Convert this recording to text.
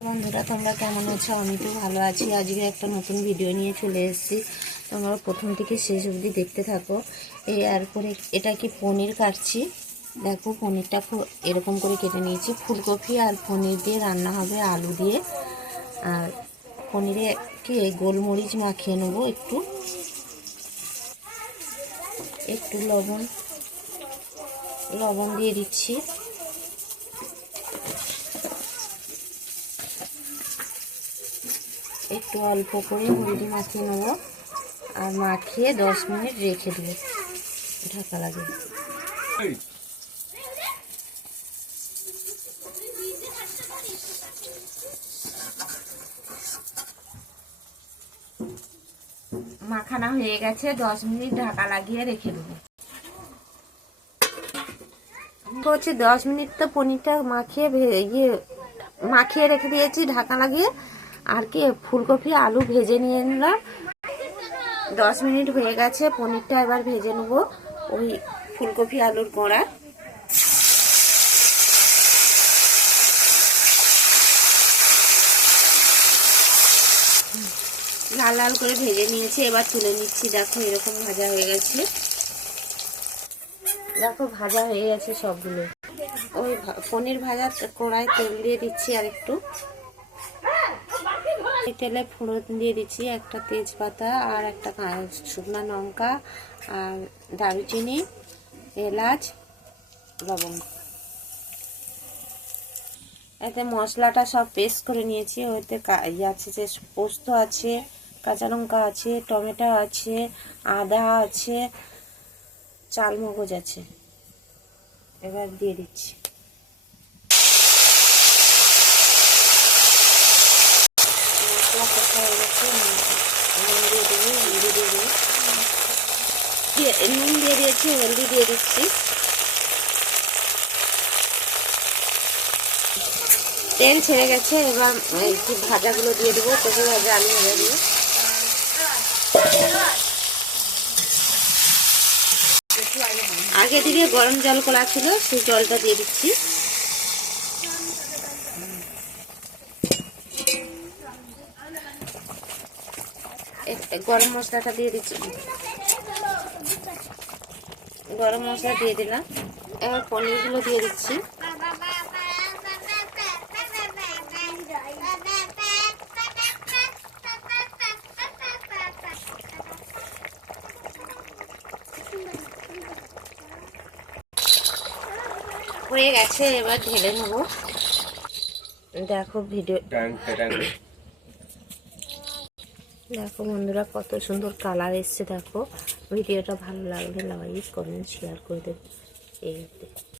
বন্ধুরা, তোমরা কেমন আছো? আমি তো ভালো আছি। আজকে একটা নতুন ভিডিও নিয়ে চলে এসেছি। তোমরা প্রথম থেকে শেষ অবধি দেখতে থাকো। এরপরে এটা কি পনির কাটছি? দেখো, পনিরটা এরকম করে কেটে নিয়েছি। ফুলকপি আর পনির দিয়ে রান্না হবে আলু দিয়ে। আর পনিরে কি গোলমরিচ মাখিয়ে নেব একটু। একটু লবণ লবণ দিয়ে দিচ্ছি। একটু অল্প করে হলদি মাখিয়ে নেব আর মাখিয়ে দশ মিনিট রেখে দেবো। ঢাকা লাগে। মাখানা হয়ে গেছে, দশ মিনিট ঢাকা লাগিয়ে রেখে দেবো। হচ্ছে দশ মিনিট তো পনিরটা মাখিয়ে ইয়ে মাখিয়ে রেখে দিয়েছি, ঢাকা লাগিয়ে। আর কি, ফুলকপি, আলু ভেজে নিয়ে নিলাম। দশ মিনিট হয়ে গেছে, পনিরটা এবার ভেজে নেব, ওই ফুলকপি, আলুর গোড়া লাল লাল করে ভেজে নিয়েছি, এবার তুলে নিচ্ছি। দেখো, এরকম ভাজা হয়ে গেছে। দেখো, ভাজা হয়ে গেছে সবগুলো। ওই পনির ভাজা কড়াই তেল দিয়ে দিচ্ছি আর একটু এই তেলে ফোড়ন দিয়ে দিচ্ছি একটা তেজপাতা আর একটা শুকনো লঙ্কা আর দারুচিনি, এলাচ, লবঙ্গ। এতে মশলাটা সব পেস্ট করে নিয়েছি। ওতে ইয়ে আছে যে পোস্ত আছে, কাঁচা লঙ্কা আছে, টমেটো আছে, আদা আছে চাল মগজ আছে। এবার দিয়ে দিচ্ছি মশলা নুন দিয়ে দিয়েছি, হলদি দিয়ে দিচ্ছি। তেল ছেড়ে গেছে, এবার যে ভাজাগুলো দিয়ে দেবো কচু ভাজা আলু ভাজা দিয়ে আগে দিকে গরম জল করা ছিল, সেই জলটা দিয়ে দিচ্ছি। গরম মশলাটা দিয়ে দিচ্ছি। গরম মশলা দিয়ে দিলাম। এবার পনিরগুলো দিয়ে দিচ্ছি। হয়ে গেছে, এবার ঢেলে নেব। দেখো ভিডিও দেখো বন্ধুরা, কত সুন্দর কালার এসছে, দেখো। ভিডিওটা ভালো লাগলে লাইক কমেন্ট শেয়ার করে দেবে। এই